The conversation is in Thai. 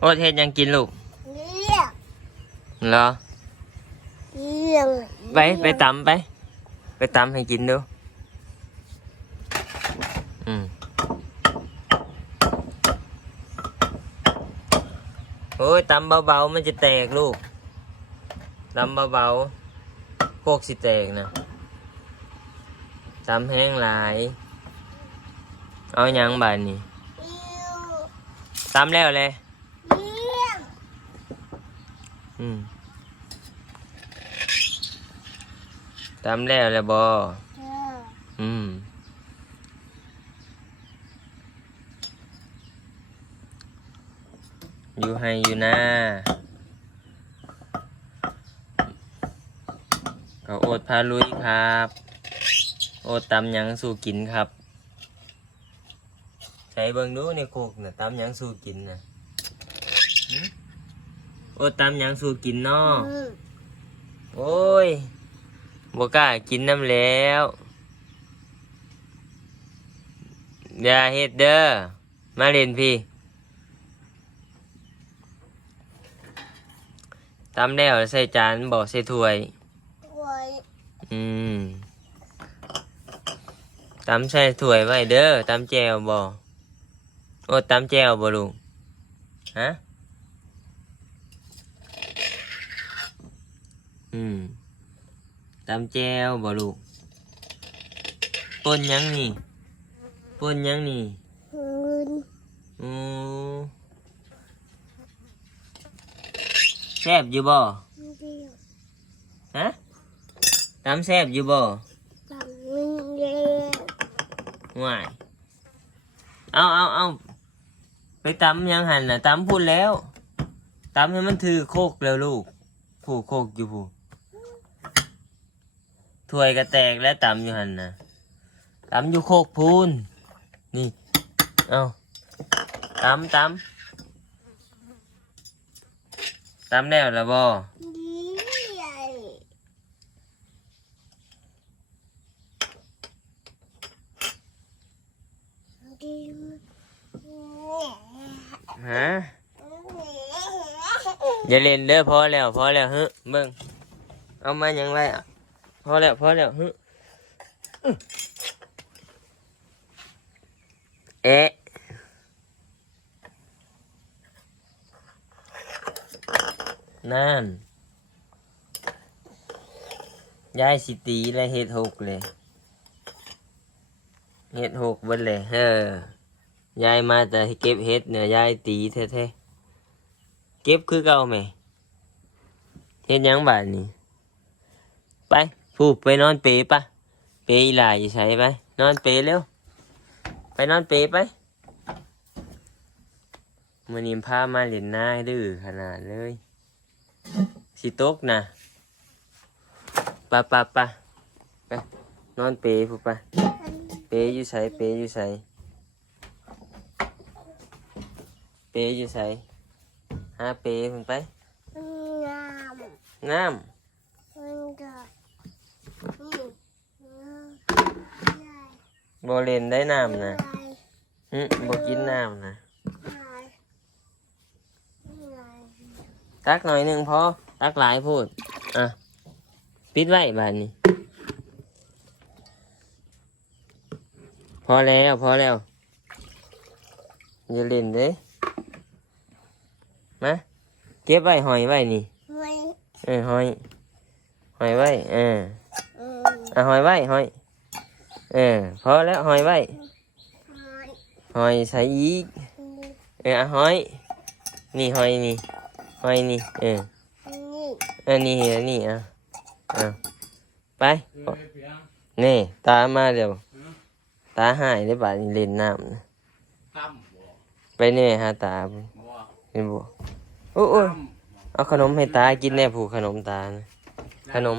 โอ๊ตเฮ็ดหยังกินลูกเลี้ยงเหรอ เลี้ยงไปไปตำไป ไปตำให้กินดู อืมโอ้ยตำเบาๆมันจะแตกลูกตำเบาๆโคกสิแตกนะตำแห้งหลาย เอาหยังบานนี่เลี้ยงตำแล้วเลยเลี้ยง อืมตำแล้วเลยบอเอออืมอยู่ให้อยู่หน้าก็โอดพาลุยครับ โอดตำหยังสู่กินครับ ใช้เบิ่งดูในโคกน่ะตำหยังสู่กินน่ะหึ โอดตำหยังสู่กินเนาะอืมโอ้ยบกล้ากินน้ำแล้วอย่าเฮ็ดเด้อมาเล่นพี่ตำแล้วใส่จานบอกใส่ถ้วยถ้วยอืมตำใส่ถ้วยไว้เด้อตำแจวบ่โอ้ตำแจวบ่ลุงฮะ อืมตำแจวบ่ลูกป่นหยังนี่ป่นหยังนี่อืมอือแซ่บอยู่บ่เลี้ยงฮะตำแซ่บอยู่บ่ตังเลี้ยงห่วยเอาเอาเอาไปตำหยังหันน่ะตำพูดแล้วตำให้มันถือโคกแล้วลูกผูกโคกอยู่ผู ถ้วยก็แตกแล้วตำอยู่หันนะตำอยู่โคกพูนนี่ เอาตำตำตำแล้วละบ่เลยงเลี้ยงฮะอย่าเล่นเด้อพอแล้วพอแล้วฮึเบิ่งเอามาหยังไว้อะ อแล้วพอแล้วฮึเอ๊ะนั่น ยายสิตีและเฮ็ดหกเลยเฮ็ดหกบิดเลยเออยายมาแต่เก็บเฮ็ดเนี่ยยายตีแท้ๆ เก็บคือเก่าไหมเฮ็ดยังบาดนี้ไป ผูกไปนอนเปปะเปอีหลายอยู่ใส่ไปนอนเปเร็ว ไปนอนเปไปมันนิมพามาเล่นหน้าให้ดื้อขนาดเลยสิตกนะปะปะปะไปนอนเปผูกไปเปอยู่ใส่เปอยู่ใส่เปอยู่ใส่หาเปเพิ่นไปงามน้มันก็อืมง่ายำ บ่เล่นได้น้ำนะง่ายหึบ่กินน้ำนะง่ายง่ายตักหน่อยหนึ่งพอตักหลายพูด อะ ปิดไว้บานนี้ พอแล้วพอแล้ว อย่าเล่นเด้มาเก็บไว้หอยไว้นี่ไม่เออหอยหอยไว้เอออืมอะหอยไว้หอย เออพอแล้วหอยไว้หอยใส่อีกเออหอย นี่หอยนี่หอยนี่เออนี่อันนี้อันนี้อะอะไปนี่ตามาเดี๋ยวตาหายได้บาดเล่นน้ำนะไปนี่หาตาเห็นบ่โอ้โอ้เอาขนมให้ตากินแน่ผูกขนมตานะขนม